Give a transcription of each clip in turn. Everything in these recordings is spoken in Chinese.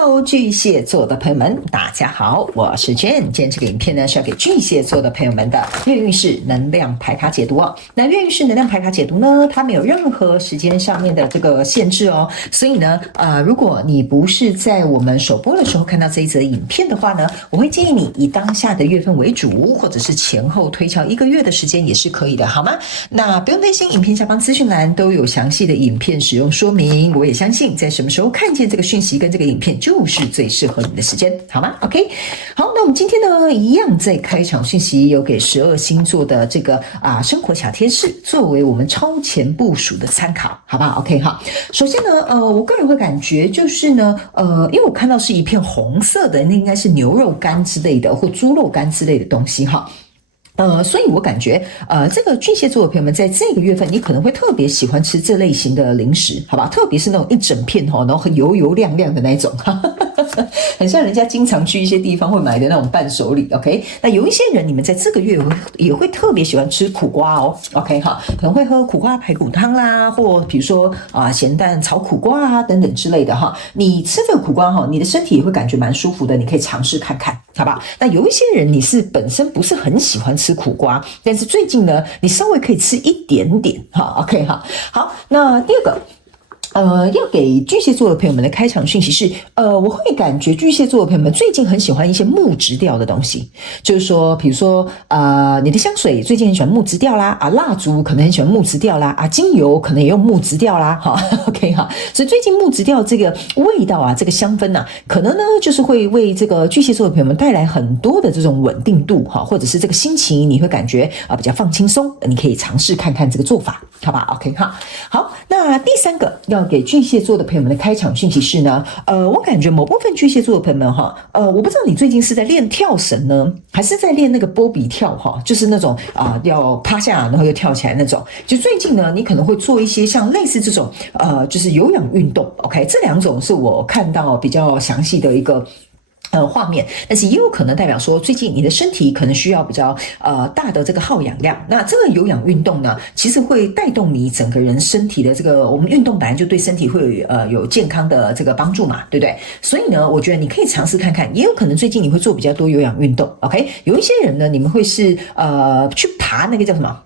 Hello， 巨蟹座的朋友们，大家好，我是 Jane。今天这个影片呢是要给巨蟹座的朋友们的月运势能量牌卡解读哦。那月运势能量牌卡解读呢，它没有任何时间上面的这个限制哦。所以呢，如果你不是在我们首播的时候看到这一则影片的话呢，我会建议你以当下的月份为主，或者是前后推敲1个月的时间也是可以的，好吗？那不用担心，影片下方资讯栏都有详细的影片使用说明。我也相信，在什么时候看见这个讯息跟这个影片，就是最适合你的时间，好吗 ？OK， 好，那我们今天呢，一样在开场讯息有给12星座的这个生活小贴士，作为我们超前部署的参考，好不好 ？OK， 好。首先呢，我个人会感觉就是呢，因为我看到是一片红色的，那应该是牛肉干之类的，或猪肉干之类的东西哈。所以我感觉，这个巨蟹座的朋友们，在这个月份，你可能会特别喜欢吃这类型的零食，好吧？特别是那种一整片然后很油亮亮的那一种，很像人家经常去一些地方会买的那种伴手礼 ，OK？ 那有一些人，你们在这个月也会特别喜欢吃苦瓜哦 ，OK 哈？可能会喝苦瓜排骨汤啦，或比如说咸蛋炒苦瓜等等之类的哈。你吃这个苦瓜你的身体也会感觉蛮舒服的，你可以尝试看看，好吧？那有一些人你是本身不是很喜欢吃苦瓜，但是最近呢，你稍微可以吃一点点哈 ，OK 哈。好，那第二个。要给巨蟹座的朋友们的开场讯息是，我会感觉巨蟹座的朋友们最近很喜欢一些木质调的东西，就是说，比如说，你的香水最近很喜欢木质调啦，蜡烛可能很喜欢木质调啦，精油可能也用木质调啦，哈 ，OK 哈，所以最近木质调这个味道这个香氛可能呢就是会为这个巨蟹座的朋友们带来很多的这种稳定度哈，或者是这个心情你会感觉比较放轻松，你可以尝试看看这个做法，好吧 ？OK 哈，好，那第三个要给巨蟹座的朋友们的开场讯息是呢，我感觉某部分巨蟹座的朋友们我不知道你最近是在练跳绳呢，还是在练那个波比跳就是那种要趴下然后又跳起来那种。就最近呢，你可能会做一些像类似这种就是有氧运动 ，OK， 这两种是我看到比较详细的一个。画面，但是也有可能代表说，最近你的身体可能需要比较大的这个耗氧量。那这个有氧运动呢，其实会带动你整个人身体的这个，我们运动本来就对身体会有健康的这个帮助嘛，对不对？所以呢，我觉得你可以尝试看看，也有可能最近你会做比较多有氧运动 ，OK？ 有一些人呢，你们会是去爬那个叫什么？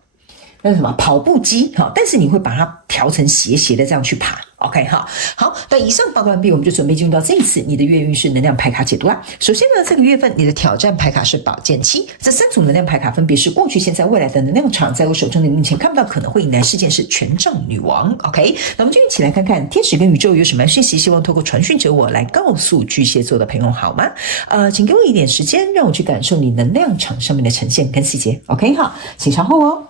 那是什么跑步机但是你会把它调成斜斜的这样去爬 ，OK 哈。好，那以上报告完毕，我们就准备进入到这一次你的月运势能量牌卡解读啦。首先呢，这个月份你的挑战牌卡是宝剑七，这3组能量牌卡分别是过去、现在、未来的能量场，在我手中的目前看不到可能会引来事件是权杖女王 ，OK？ 那我们就一起来看看天使跟宇宙有什么讯息，希望透过传讯者我来告诉巨蟹座的朋友好吗？请给我一点时间，让我去感受你能量场上面的呈现跟细节 ，OK 好，请稍后哦。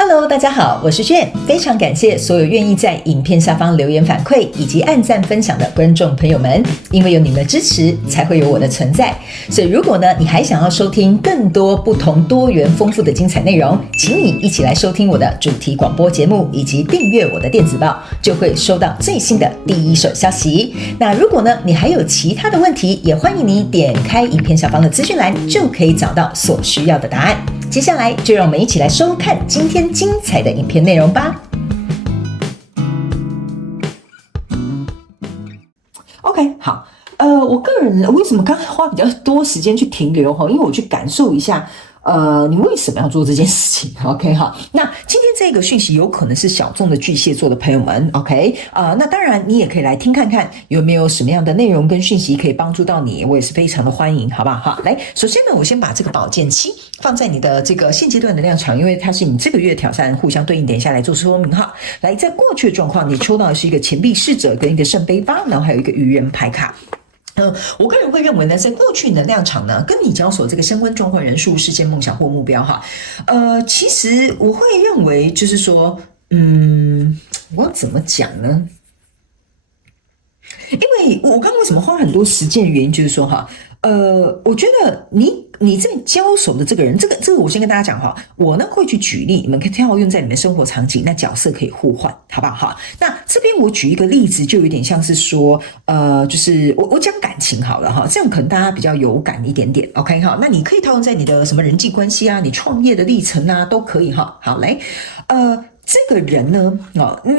Hello， 大家好，我是Jane，非常感谢所有愿意在影片下方留言反馈以及按赞分享的观众朋友们，因为有你们的支持，才会有我的存在。所以如果呢，你还想要收听更多不同多元丰富的精彩内容，请你一起来收听我的主题广播节目，以及订阅我的电子报，就会收到最新的第一手消息。那如果呢，你还有其他的问题，也欢迎你点开影片下方的资讯栏，就可以找到所需要的答案。接下来就让我们一起来收看今天精彩的影片内容吧。OK， 好，我个人为什么刚才花比较多时间去停留因为我去感受一下。你为什么要做这件事情 ？OK 哈，那今天这个讯息有可能是小众的巨蟹座的朋友们 ，OK 那当然你也可以来听看看有没有什么样的内容跟讯息可以帮助到你，我也是非常的欢迎，好不好？好，来，首先呢，我先把这个宝剑七放在你的这个现阶段能量场，因为它是你这个月挑战互相对应，等一下来做说明哈。来，在过去的状况，你抽到的是一个钱币侍者跟一个圣杯八，然后还有一个愚人牌卡。我个人会认为呢，在过去能量场呢，跟你交手这个相关状况人数、事件、梦想或目标其实我会认为就是说，我要怎么讲呢？因为我刚刚为什么花很多时间的原因就是说我觉得你在交手的这个人，这个我先跟大家讲我呢会去举例，你们可以套用在你们生活场景，那角色可以互换，好不好？那这边我举一个例子，就有点像是说，就是我讲感情好了这样可能大家比较有感一点点 ，OK 哈？那你可以套用在你的什么人际关系你创业的历程都可以好，来，这个人呢，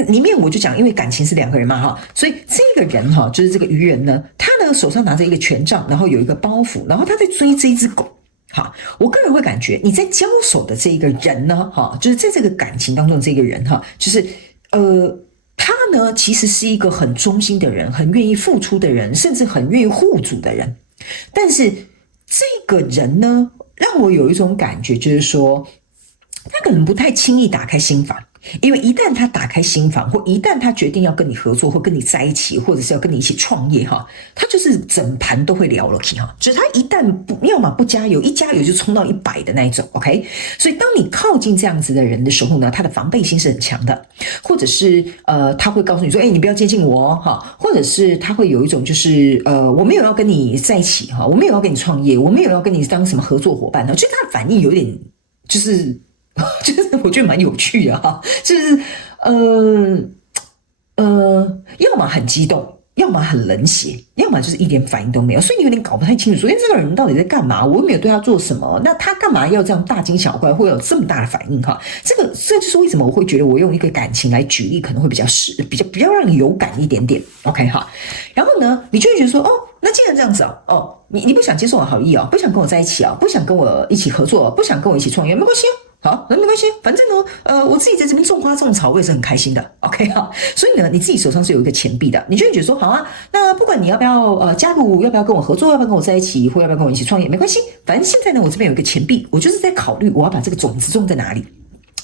里面我就讲，因为感情是两个人嘛，哈，所以这个人哈，就是这个愚人呢，他呢手上拿着一个权杖，然后有一个包袱，然后他在追这一只狗。好，我个人会感觉你在交手的这一个人呢，哈，就是在这个感情当中的这个人哈，就是他呢其实是一个很忠心的人，很愿意付出的人，甚至很愿意护主的人，但是这个人呢，让我有一种感觉，就是说他可能不太轻易打开心房。因为一旦他打开心房，或一旦他决定要跟你合作，或跟你在一起，或者是要跟你一起创业哈，他就是整盘都会聊了哈。就是他一旦要么不加油，一加油就冲到100的那一种 ，OK。所以当你靠近这样子的人的时候呢，他的防备心是很强的，或者是他会告诉你说，你不要接近我哈，或者是他会有一种就是我没有要跟你在一起哈，我没有要跟你创业，我没有要跟你当什么合作伙伴哈，就他的反应有点就是我觉得蛮有趣的哈，就是要么很激动，要么很冷血，要么就是一点反应都没有，所以你有点搞不太清楚，昨天这个人到底在干嘛？我又没有对他做什么，那他干嘛要这样大惊小怪，会有这么大的反应哈？这就是为什么我会觉得我用一个感情来举例，可能会比较让你有感一点点 ，OK 哈。然后呢，你就会觉得说，那既然这样子你不想接受我好意不想跟我在一起不想跟我一起合作，不想跟我一起创业，没关系好，那没关系，反正呢，我自己在这边种花种草，我也是很开心的 ，OK 哈。所以呢，你自己手上是有一个钱币的，你就会觉得说，好啊，那不管你要不要加入，要不要跟我合作，要不要跟我在一起，或要不要跟我一起创业，没关系，反正现在呢，我这边有一个钱币，我就是在考虑我要把这个种子种在哪里。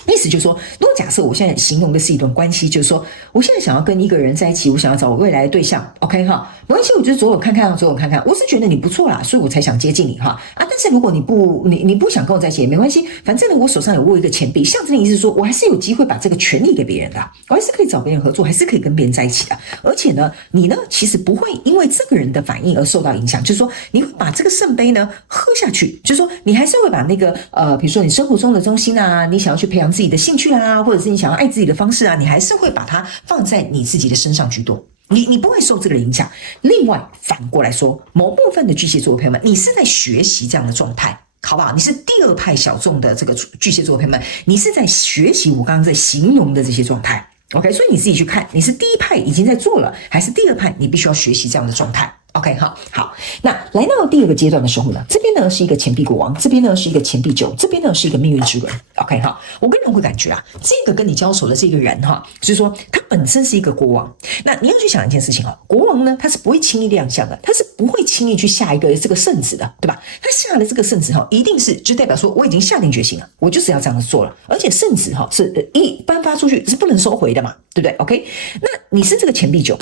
意思就是说，如果假设我现在形容的是一段关系，就是说，我现在想要跟一个人在一起，我想要找我未来的对象 ，OK 哈，没关系，我就左右看看，左右看看，我是觉得你不错啦，所以我才想接近你哈但是如果你不想跟我在一起也没关系，反正呢，我手上有握一个钱币，象征的意思是说我还是有机会把这个权利给别人的，我还是可以找别人合作，还是可以跟别人在一起的，而且呢，你呢其实不会因为这个人的反应而受到影响，就是说你会把这个圣杯呢喝下去，就是说你还是会把那个比如说你生活中的中心啊，你想要去培养自己的兴趣啊，或者是你想要爱自己的方式啊，你还是会把它放在你自己的身上居多。你不会受这个影响。另外反过来说，某部分的巨蟹座的朋友们，你是在学习这样的状态，好不好？你是第二派小众的这个巨蟹座的朋友们，你是在学习我刚刚在形容的这些状态。OK， 所以你自己去看，你是第一派已经在做了，还是第二派你必须要学习这样的状态。OK， 好，那来到第二个阶段的时候呢，这边呢是一个钱币国王，这边呢是一个钱币9，这边呢是一个命运之轮。OK， 我个人会感觉这个跟你交手的这个人就是说他本身是一个国王。那你要去想一件事情国王呢他是不会轻易亮相的，他是不会轻易去下一个这个圣旨的，对吧？他下了这个圣旨一定是就代表说我已经下定决心了，我就是要这样子做了，而且圣旨是一颁发出去是不能收回的嘛，对不对 ？OK， 那你是这个钱币9。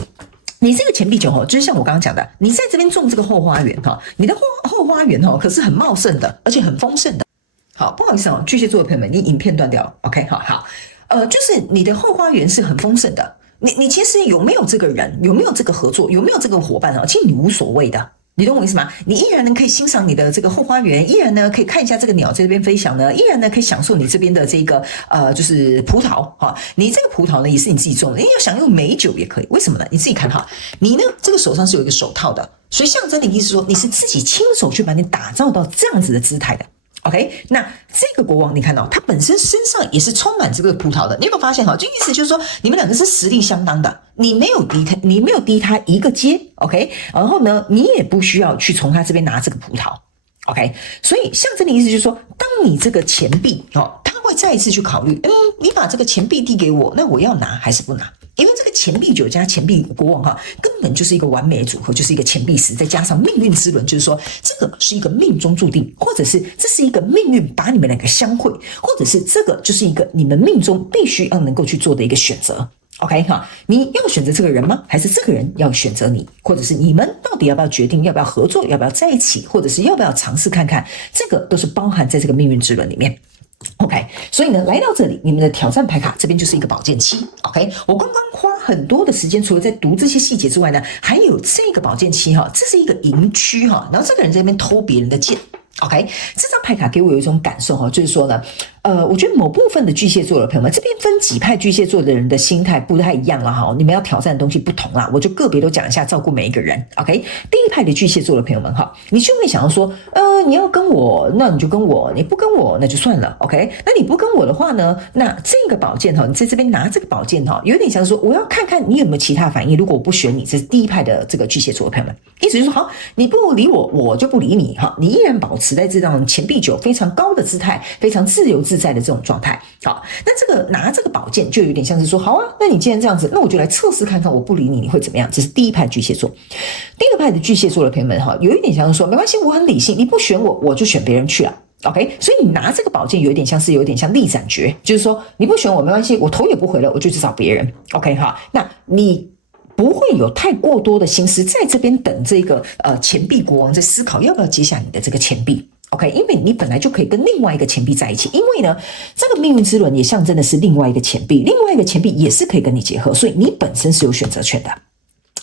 你这个钱币9就是像我刚刚讲的，你在这边种这个后花园你的后花园可是很茂盛的，而且很丰盛的。好，不好意思巨蟹座的朋友们，你影片断掉了 ，OK， 好，就是你的后花园是很丰盛的。你其实有没有这个人，有没有这个合作，有没有这个伙伴其实你无所谓的。你懂我意思吗？你依然能可以欣赏你的这个后花园，依然呢可以看一下这个鸟在这边飞翔呢，依然呢可以享受你这边的这个就是葡萄你这个葡萄呢也是你自己种的，你要享用美酒也可以。为什么呢？你自己看你呢这个手上是有一个手套的，所以象征的意思是说你是自己亲手去把你打造到这样子的姿态的。OK， 那这个国王你看到他本身身上也是充满这个葡萄的，你有没有发现就意思就是说你们两个是实力相当的，你没有低他一个阶 OK， 然后呢你也不需要去从他这边拿这个葡萄 OK， 所以象征的意思就是说，当你这个钱币他会再一次去考虑你把这个钱币递给我，那我要拿还是不拿？因为这个钱币9加钱币国王根本就是一个完美的组合，就是一个钱币10再加上命运之轮，就是说这个是一个命中注定，或者是这是一个命运把你们两个相会，或者是这个就是一个你们命中必须要能够去做的一个选择。OK 你要选择这个人吗？还是这个人要选择你？或者是你们到底要不要决定要不要合作，要不要在一起，或者是要不要尝试看看？这个都是包含在这个命运之轮里面。OK， 所以呢，来到这里，你们的挑战牌卡这边就是一个宝剑七。OK， 我刚刚花很多的时间，除了在读这些细节之外呢，还有这个宝剑七这是一个营区然后这个人在那边偷别人的剑。OK， 这张牌卡给我有一种感受就是说呢，我觉得某部分的巨蟹座的朋友们，这边分几派巨蟹座的人的心态不太一样了哈，你们要挑战的东西不同啦，我就个别都讲一下，照顾每一个人。OK， 第一派的巨蟹座的朋友们哈，你就会想要说，你要跟我，那你就跟我，你不跟我那就算了。OK， 那你不跟我的话呢，那这个宝剑哈，你在这边拿这个宝剑哈，有点像说我要看看你有没有其他反应。如果我不选你，这是第一派的这个巨蟹座的朋友们，意思就是说，好，你不理我，我就不理你哈，你依然保持在这种钱币九非常高的姿态，非常自由自在的这种状态。好，那这个拿这个宝剑就有点像是说，好啊，那你既然这样子，那我就来测试看看，我不理你，你会怎么样？这是第一派巨蟹座。第二派的巨蟹座的朋友们哈，有一点像是说，没关系，我很理性，你不选我，我就选别人去了。OK， 所以你拿这个宝剑有点像力斩决，就是说你不选我没关系，我头也不回了，我就去找别人。OK 哈，那你不会有太过多的心思在这边等这个钱币国王在思考要不要接下你的这个钱币。OK， 因为你本来就可以跟另外一个钱币在一起，因为呢，这个命运之轮也象征的是另外一个钱币，另外一个钱币也是可以跟你结合，所以你本身是有选择权的。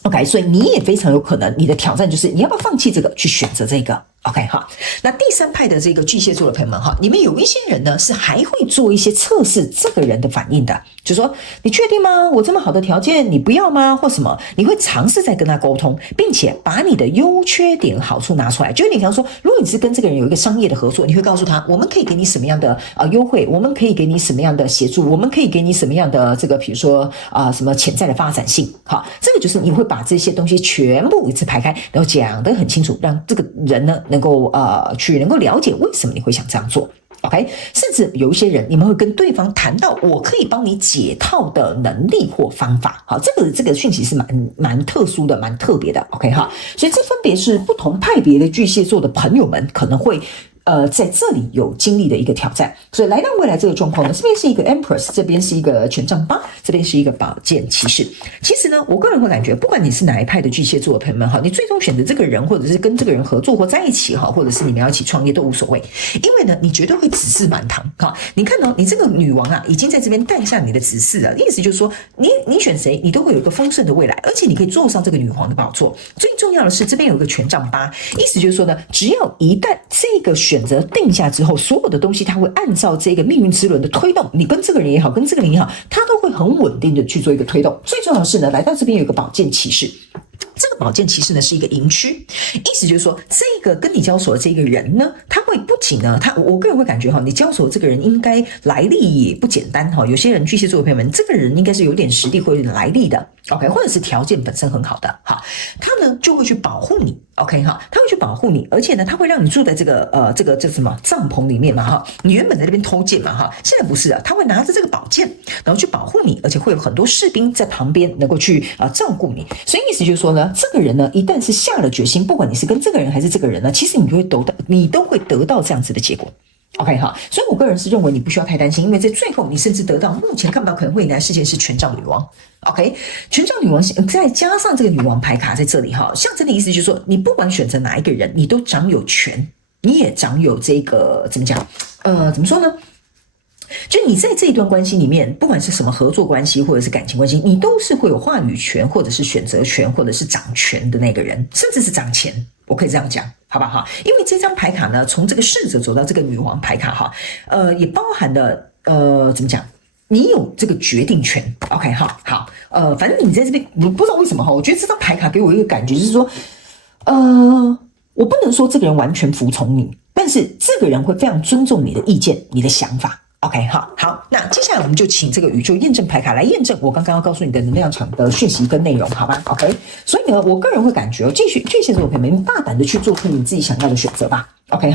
OK， 所以你也非常有可能，你的挑战就是你要不要放弃这个，去选择这个。OK 哈，那第三派的这个巨蟹座的朋友们哈，你们有一些人呢是还会做一些测试这个人的反应的，就说你确定吗？我这么好的条件你不要吗？或什么？你会尝试在跟他沟通，并且把你的优缺点好处拿出来。就有点像说，如果你是跟这个人有一个商业的合作，你会告诉他，我们可以给你什么样的优惠，我们可以给你什么样的协助，我们可以给你什么样的这个，比如说什么潜在的发展性。好，这个就是你会把这些东西全部一次排开，然后讲得很清楚，让这个人呢能够了解为什么你会想这样做。OK， 甚至有一些人，你们会跟对方谈到我可以帮你解套的能力或方法。好，这个讯息是蛮特殊的，蛮特别的。OK 哈，所以这分别是不同派别的巨蟹座的朋友们可能会在这里有经历的一个挑战。所以来到未来这个状况呢，这边是一个 Empress， 这边是一个权杖8，这边是一个宝剑骑士。其实呢，我个人会感觉，不管你是哪一派的巨蟹座的朋友们哈，你最终选择这个人，或者是跟这个人合作或在一起哈，或者是你们要一起创业都无所谓，因为呢，你绝对会指示满堂哈。你看哦，你这个女王啊，已经在这边诞下你的指示了，意思就是说，你选谁，你都会有一个丰盛的未来，而且你可以坐上这个女皇的宝座。最重要的是，这边有一个权杖8，意思就是说呢，只要一旦这个选择定下之后，所有的东西它会按照这个命运之轮的推动，你跟这个人也好，跟这个人也好，它都会很稳定的去做一个推动。最重要的是呢，来到这边有一个宝剑骑士。这个宝剑骑士呢是一个营区，意思就是说，这个跟你交手的这个人呢，他会不仅呢，我个人会感觉哈，你交手的这个人应该来历也不简单哈。有些人巨蟹座的朋友们，这个人应该是有点实力或有点来历的 ，OK， 或者是条件本身很好的哈，他呢就会去保护你 ，OK 哈，他会去保护你，而且呢，他会让你住在这个什么帐篷里面嘛哈，你原本在那边偷剑嘛哈，现在不是啊，他会拿着这个宝剑，然后去保护你，而且会有很多士兵在旁边能够去照顾你，所以意思就是说呢。这个人呢，一旦是下了决心，不管你是跟这个人还是这个人呢，其实你都会得到这样子的结果。OK 哈，所以我个人是认为你不需要太担心，因为在最后你甚至得到目前看不到可能会迎来的事件是权杖女王。OK， 权杖女王再加上这个女王牌卡在这里哈，象征的意思就是说，你不管选择哪一个人，你都掌有权，你也掌有这个怎么讲？怎么说呢？就你在这一段关系里面，不管是什么合作关系或者是感情关系，你都是会有话语权，或者是选择权，或者是掌权的那个人，甚至是掌钱。我可以这样讲，好不好？因为这张牌卡呢，从这个侍者走到这个女王牌卡哈，也包含了怎么讲？你有这个决定权。OK 好，反正你在这边，我不知道为什么哈，我觉得这张牌卡给我一个感觉就是说，我不能说这个人完全服从你，但是这个人会非常尊重你的意见、你的想法。OK， 好，那接下来我们就请这个宇宙验证牌卡来验证我刚刚要告诉你的能量场的讯息跟内容，好吧 ？OK， 所以呢，我个人会感觉巨蟹座的朋友们，大胆的去做出你自己想要的选择吧。OK，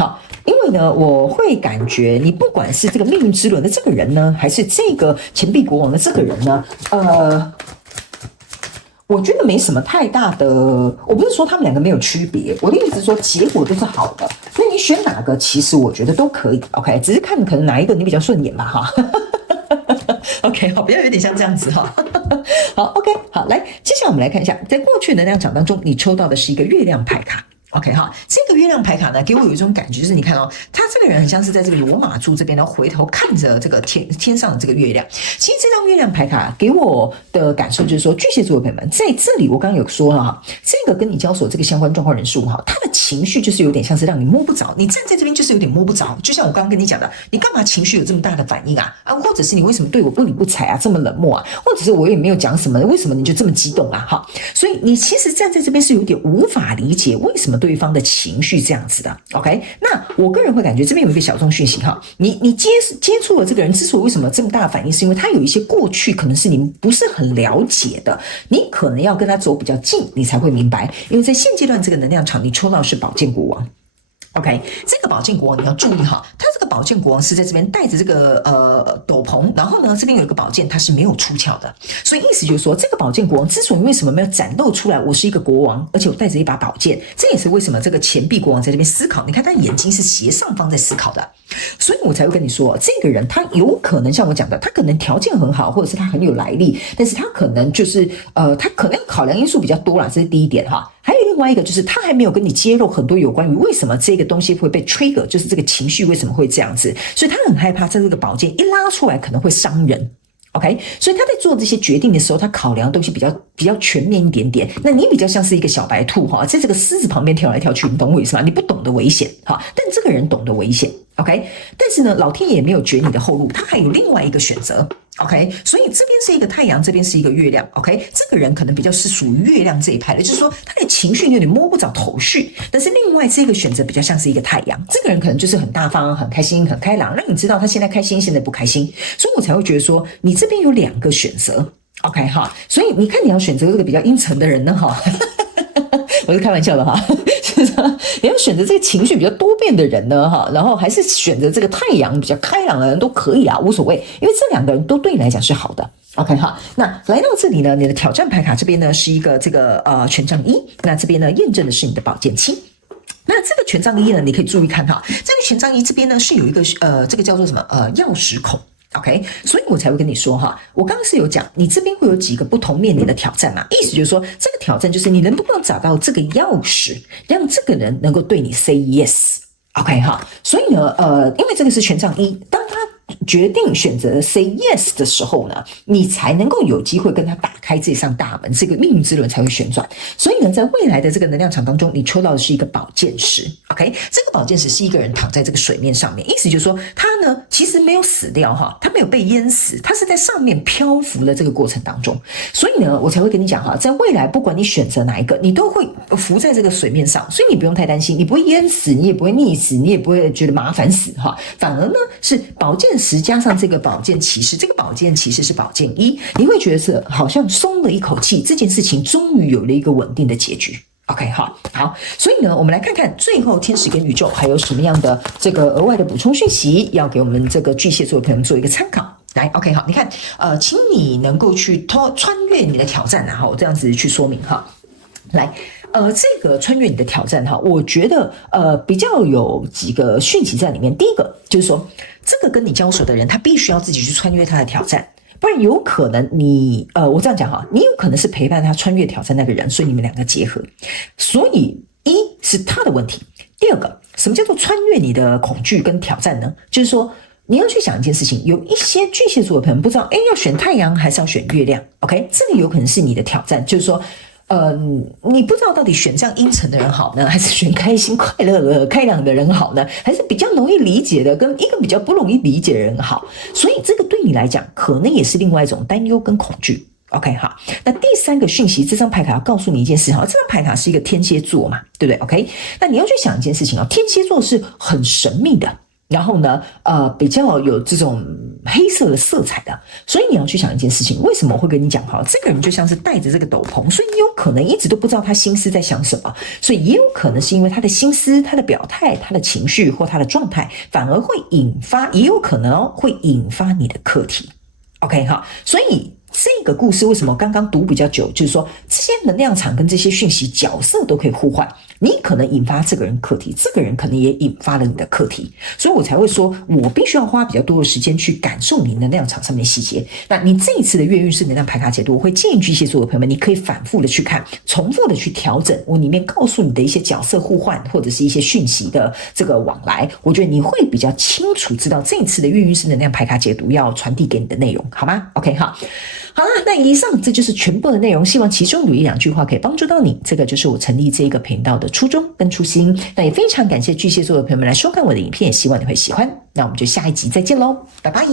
因为呢，我会感觉你不管是这个命运之轮的这个人呢，还是这个钱币国王的这个人呢，我觉得没什么太大的，我不是说他们两个没有区别，我的意思是说结果都是好的，所以你选哪个，其实我觉得都可以 ，OK， 只是看可能哪一个你比较顺眼吧，哈。OK， 好，比较有点像这样子哈。好 ，OK， 好，来，接下来我们来看一下，在过去能量场当中，你抽到的是一个月亮牌卡。OK 哈，这个月亮牌卡呢，给我有一种感觉，就是你看哦，他这个人很像是在这个罗马柱这边，然后回头看着这个天上的这个月亮。其实这张月亮牌卡给我的感受就是说，巨蟹座的朋友们在这里，我刚刚有说了哈，这个跟你交手这个相关状况人数哈，他的情绪就是有点像是让你摸不着，你站在这边就是有点摸不着。就像我刚刚跟你讲的，你干嘛情绪有这么大的反应啊？或者是你为什么对我不理不睬啊，这么冷漠啊？或者是我也没有讲什么，为什么你就这么激动啊？哈，所以你其实站在这边是有点无法理解为什么对方的情绪这样子的 ，OK？ 那我个人会感觉这边有一个小众讯息哈，你接触了这个人，之所以为什么这么大的反应，是因为他有一些过去可能是你不是很了解的，你可能要跟他走比较近，你才会明白。因为在现阶段这个能量场，你抽到的是宝剑国王。OK， 这个宝剑国王你要注意哈，他这个宝剑国王是在这边带着这个斗篷，然后呢这边有一个宝剑，它是没有出鞘的，所以意思就是说，这个宝剑国王之所以为什么没有展露出来，我是一个国王，而且我带着一把宝剑，这也是为什么这个钱币国王在这边思考，你看他眼睛是斜上方在思考的，所以我才会跟你说，这个人他有可能像我讲的，他可能条件很好，或者是他很有来历，但是他可能就是他可能要考量因素比较多啦，这是第一点哈。还有另外一个就是他还没有跟你揭露很多有关于为什么这个东西会被 trigger， 就是这个情绪为什么会这样子，所以他很害怕在这个宝剑一拉出来可能会伤人。OK， 所以他在做这些决定的时候，他考量的东西比较全面一点点。那你比较像是一个小白兔哈，在这个狮子旁边跳来跳去，你懂我意思吗？你不懂得危险哈，但这个人懂得危险。OK， 但是呢，老天爷没有绝你的后路，他还有另外一个选择。OK， 所以这边是一个太阳，这边是一个月亮。OK， 这个人可能比较是属于月亮这一派的，就是说他的情绪有点摸不着头绪。但是另外这个选择比较像是一个太阳，这个人可能就是很大方、很开心、很开朗，让你知道他现在开心，现在不开心。所以我才会觉得说，你这边有两个选择。OK 哈，所以你看你要选择这个比较阴沉的人呢哈。我是开玩笑的哈，就是你要选择这个情绪比较多变的人呢哈，然后还是选择这个太阳比较开朗的人都可以啊，无所谓，因为这两个人都对你来讲是好的。OK 哈，那来到这里呢，你的挑战牌卡这边呢是一个这个权杖一，那这边呢验证的是你的宝剑七。那这个权杖一呢，你可以注意看哈，这个权杖一这边呢是有一个这个叫做什么钥匙孔。OK， 所以我才会跟你说哈，我刚刚是有讲，你这边会有几个不同面临的挑战嘛，意思就是说，这个挑战就是你能不能找到这个钥匙，让这个人能够对你 say yes。OK 哈，所以呢，因为这个是权杖一，当他决定选择 say yes 的时候呢，你才能够有机会跟他打开这扇大门，这个命运之轮才会旋转。所以呢，在未来的这个能量场当中，你抽到的是一个宝剑石。OK， 这个宝剑石是一个人躺在这个水面上面，意思就是说他呢其实没有死掉哈，他没有被淹死，他是在上面漂浮的这个过程当中。所以呢，我才会跟你讲哈，在未来不管你选择哪一个，你都会浮在这个水面上，所以你不用太担心，你不会淹死，你也不会溺死，你也不会觉得麻烦死哈，反而呢是宝剑石加上这个宝剑骑士，这个宝剑骑士是宝剑一，你会觉得是好像松了一口气，这件事情终于有了一个稳定的结局。OK， 好，所以呢，我们来看看最后天使跟宇宙还有什么样的这个额外的补充讯息，要给我们这个巨蟹座的朋友做一个参考。来 ，OK， 好，你看，请你能够去穿越你的挑战啊，我这样子去说明哈，来。这个穿越你的挑战哈，我觉得比较有几个讯息在里面。第一个就是说，这个跟你交手的人，他必须要自己去穿越他的挑战，不然有可能你我这样讲哈，你有可能是陪伴他穿越挑战那个人，所以你们两个结合。所以一是他的问题，第二个，什么叫做穿越你的恐惧跟挑战呢？就是说。你要去想一件事情，有一些巨蟹座的朋友不知道，要选太阳还是要选月亮 ？OK， 这个有可能是你的挑战，就是说，你不知道到底选这样阴沉的人好呢，还是选开心快乐的开朗的人好呢？还是比较容易理解的跟一个比较不容易理解的人好？所以这个对你来讲，可能也是另外一种担忧跟恐惧。OK， 好，那第三个讯息，这张牌卡要告诉你一件事哈，这张牌卡是一个天蝎座嘛，对不对 ？OK， 那你要去想一件事情啊，天蝎座是很神秘的。然后呢，比较有这种黑色的色彩的，所以你要去想一件事情，为什么我会跟你讲哈？这个人就像是戴着这个斗篷，所以你有可能一直都不知道他心思在想什么，所以也有可能是因为他的心思、他的表态、他的情绪或他的状态，反而会引发，也有可能会引发你的课题。OK 哈，所以。这个故事为什么刚刚读比较久？就是说，这些能量场跟这些讯息角色都可以互换。你可能引发这个人课题，这个人可能也引发了你的课题，所以我才会说我必须要花比较多的时间去感受你能量场上面的细节。那你这一次的月运势能量牌卡解读，我会建议巨蟹座的朋友们，你可以反复的去看，重复的去调整我里面告诉你的一些角色互换或者是一些讯息的这个往来，我觉得你会比较清楚知道这一次的月运势能量牌卡解读要传递给你的内容，好吗 ？OK， 好了，那以上这就是全部的内容，希望其中有1-2句话可以帮助到你，这个就是我成立这个频道的初衷跟初心。那也非常感谢巨蟹座的朋友们来收看我的影片，希望你会喜欢。那我们就下一集再见喽，拜拜。